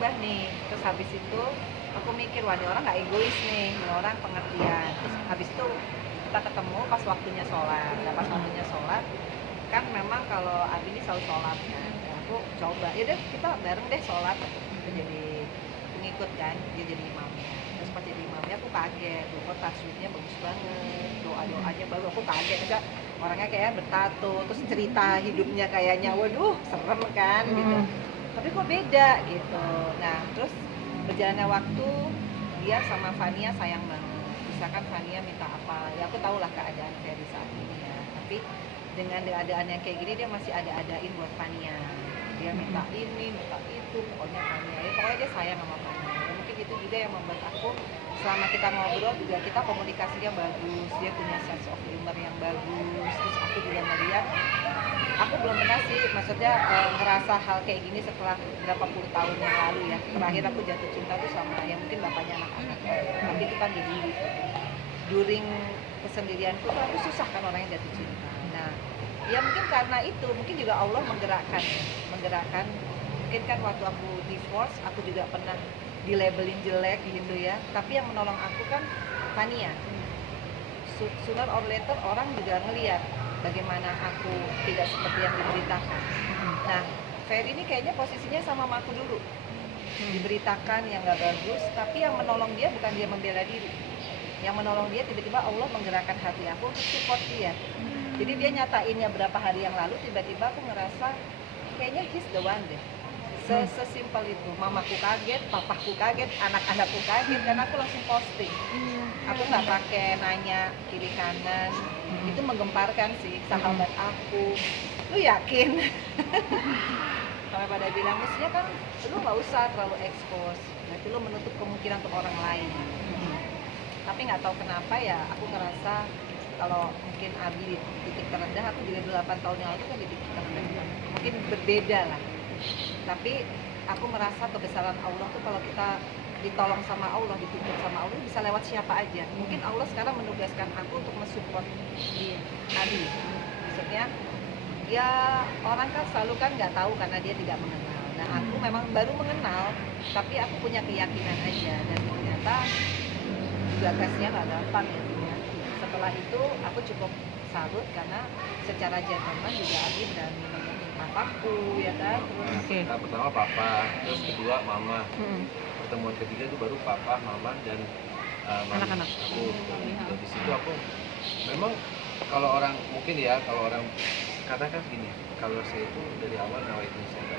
berubah nih. Terus habis itu aku mikir, wah ini orang nggak egois nih, ini orang pengertian. Terus habis itu kita ketemu pas waktunya sholat. Nah pas waktunya sholat kan memang kalau Abi ini selalu sholat kan. Nah, aku coba, ya deh kita bareng deh sholat. Kita jadi pengikut kan, dia jadi imamnya. Terus pas jadi imamnya aku kaget, kok tasbihnya bagus banget, doa-doanya baru aku kaget. Terus orangnya kayak bertato, terus cerita hidupnya kayaknya, waduh serem kan gitu. Tapi kok beda gitu. Nah terus berjalannya waktu, dia sama Fania sayang banget. Misalkan Fania minta apa, ya aku tahu lah keadaan Ferry saat ini ya. Tapi dengan keadaan yang kayak gini dia masih ada-adain buat Fania. Dia minta ini, minta itu, pokoknya Fania. Ya pokoknya dia sayang sama Fania. Dan mungkin itu juga yang membuat aku selama kita ngobrol juga kita komunikasinya bagus. Dia punya sense of humor yang bagus. Terus aku juga melihat, aku belum pernah sih, maksudnya ngerasa hal kayak gini setelah berapa puluh tahun yang lalu ya. Terakhir aku jatuh cinta tuh sama yang mungkin bapaknya anak-anak. Tapi itu kan jadi during kesendirianku tuh aku susah kan orang yang jatuh cinta. Nah, ya mungkin karena itu, mungkin juga Allah menggerakkan. Mungkin kan waktu aku divorce, aku juga pernah dilabelin jelek gitu ya. Tapi yang menolong aku kan Fania. Sooner or later orang juga ngelihat bagaimana aku tidak seperti yang diberitakan. Nah, Ferry ini kayaknya posisinya sama aku dulu. Diberitakan yang gak bagus, tapi yang menolong dia bukan dia membela diri. Yang menolong dia tiba-tiba Allah menggerakkan hati aku untuk support dia. Jadi dia nyatainnya berapa hari yang lalu, tiba-tiba aku ngerasa kayaknya he's the one deh. Sesimpel itu. Mamaku kaget, papaku kaget, anak-anakku kaget, karena aku langsung posting. Aku nggak pakai nanya kiri kanan. Itu menggemparkan sih sahabat aku. Lu yakin? Sampai pada bilang, mestinya kan lu nggak usah terlalu expose. Nanti lu menutup kemungkinan untuk orang lain. Tapi nggak tahu kenapa ya, aku ngerasa kalau mungkin Abi di titik terendah, aku juga 8 tahun yang lalu kan di titik terendah. Mungkin berbeda lah. Tapi aku merasa kebesaran Allah tuh kalau kita ditolong sama Allah, dituntut sama Allah, bisa lewat siapa aja. Mungkin Allah sekarang menugaskan aku untuk mensupport Abi. Maksudnya, ya orang kan selalu kan nggak tahu karena dia tidak mengenal. Nah aku memang baru mengenal, tapi aku punya keyakinan aja. Dan ternyata juga tesnya nggak gampang ya. Setelah itu aku cukup salut karena secara gentleman juga Abi berani nemenin papaku ya kan. Terus Nah, pertama papa, terus kedua mama. Pertemuan ketiga itu baru papa, mama dan anak-anak aku. Dan di situ aku memang kalau orang mungkin ya kalau orang karena kan gini, kalau saya itu dari awal nawaitu saya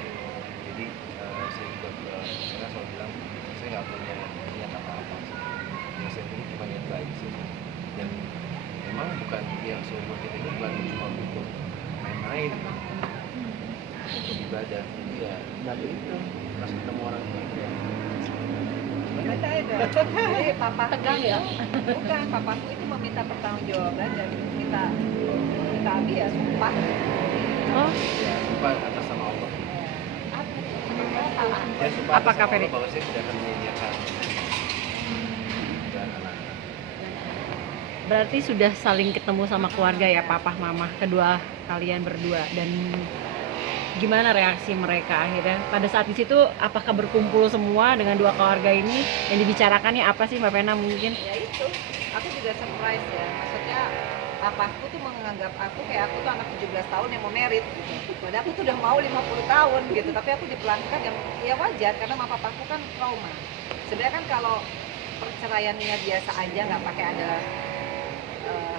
jadi saya juga saya selalu bilang saya nggak punya niat apa-apa yang saya punya cuma niat baik sih. Dan memang bukan yang seumur kita ini bukan cuma untuk main-main, untuk ibadah. Jadi ya dari itu pas ketemu orang tua ya beda. Jadi papa tegang ya? Bukan, papaku itu meminta pertanggungjawaban dan minta Abi ya sumpah. ya sumpah atas sama Allah. Ya sumpah atas Apakah sama Ferry? Allah bahwa saya tidak akan menyanyiakan dan anak-anak. Berarti sudah saling ketemu sama keluarga ya, papa, mama, kedua kalian berdua. Dan gimana reaksi mereka akhirnya? Pada saat di situ apakah berkumpul semua dengan dua keluarga ini? Yang dibicarakannya apa sih Mbak Pena mungkin? Ya itu, aku juga surprise ya. Maksudnya papaku tuh menganggap aku kayak aku tuh anak 17 tahun yang mau merit gitu. Padahal aku tuh udah mau 50 tahun gitu. Tapi aku diperlakukan ya wajar karena mama papaku kan trauma. Sebenarnya kan kalau perceraiannya biasa aja, nggak pakai ada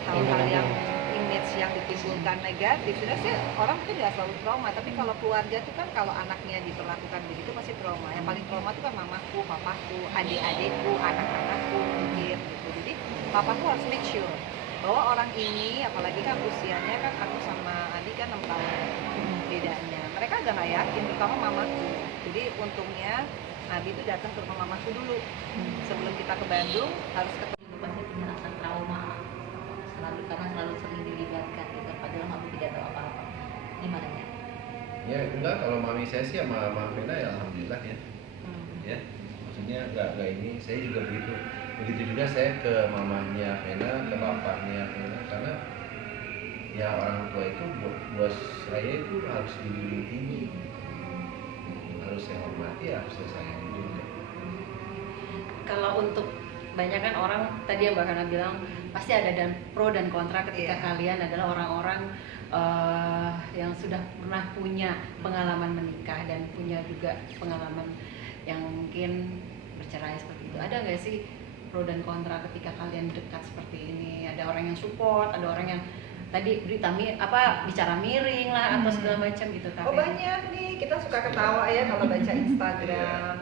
hal-hal yang image yang ditimbulkan negatif, sebenarnya orang itu nggak selalu trauma, tapi kalau keluarga itu kan kalau anaknya diperlakukan begitu pasti trauma. Yang paling trauma itu kan mamaku, papaku, adik-adikku, anak-anakku mungkin gitu. Jadi papaku harus make sure bahwa orang ini, apalagi kan usianya kan aku sama Adi kan 6 tahun bedanya, mereka agak nggak yakin, terutama mamaku. Jadi untungnya Abi itu datang ke rumah mamaku dulu sebelum kita ke Bandung, harus ketemu. Pasti merasa trauma selalu karena selalu sering dilibatkan gitu, padahal mami tidak tahu apa-apa. Gimana ya? Ya enggak, kalau mami saya sih sama Mama Vena ya alhamdulillah ya. Ya, maksudnya enggak ini, saya juga begitu juga saya ke mamanya Vena, ke bapaknya Vena, karena ya orang tua itu buat saya itu harus dijunjung tinggi, harus saya hormati, ya harus saya sayangi juga. Kalau untuk banyak kan orang tadi yang Mbak Hana bilang pasti ada dan pro dan kontra ketika Iya. kalian adalah orang-orang yang sudah pernah punya pengalaman menikah dan punya juga pengalaman yang mungkin bercerai seperti itu. Ada nggak sih pro dan kontra ketika kalian dekat seperti ini? Ada orang yang support, ada orang yang tadi bicara miring lah atau segala macam gitu. Oh banyak nih, kita suka ketawa ya kalau baca Instagram.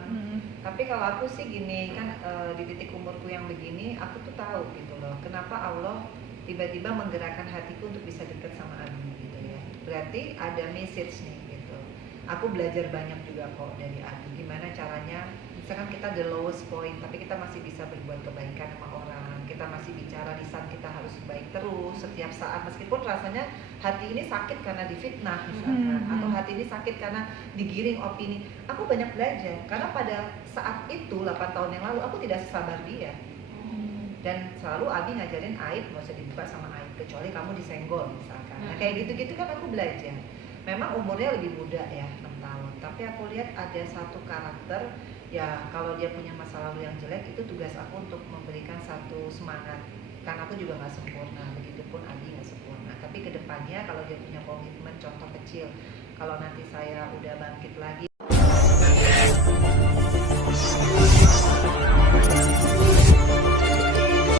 Tapi kalau aku sih gini kan, di titik umurku yang begini, aku tuh tahu gitu loh, kenapa Allah tiba-tiba menggerakkan hatiku untuk bisa dekat sama Abi gitu ya. Berarti ada message nih gitu. Aku belajar banyak juga kok dari Abi. Gimana caranya? Misalkan kita the lowest point, tapi kita masih bisa berbuat kebaikan sama orang. Kita masih bicara lisan kita harus baik terus setiap saat, meskipun rasanya hati ini sakit karena difitnah misalkan, atau hati ini sakit karena digiring opini. Aku banyak belajar karena pada saat itu 8 tahun yang lalu aku tidak sesabar dia. Dan selalu Abi ngajarin aib nggak usah dibuka sama aib, kecuali kamu disenggol misalkan. Nah kayak gitu-gitu kan aku belajar. Memang umurnya lebih muda ya, 6 tahun, tapi aku lihat ada satu karakter ya, kalau dia punya masa lalu yang jelek, itu tugas aku untuk memberikan satu semangat, karena aku juga nggak sempurna, begitupun Abi nggak sempurna. Tapi kedepannya kalau dia punya komitmen, contoh kecil, kalau nanti saya udah bangkit lagi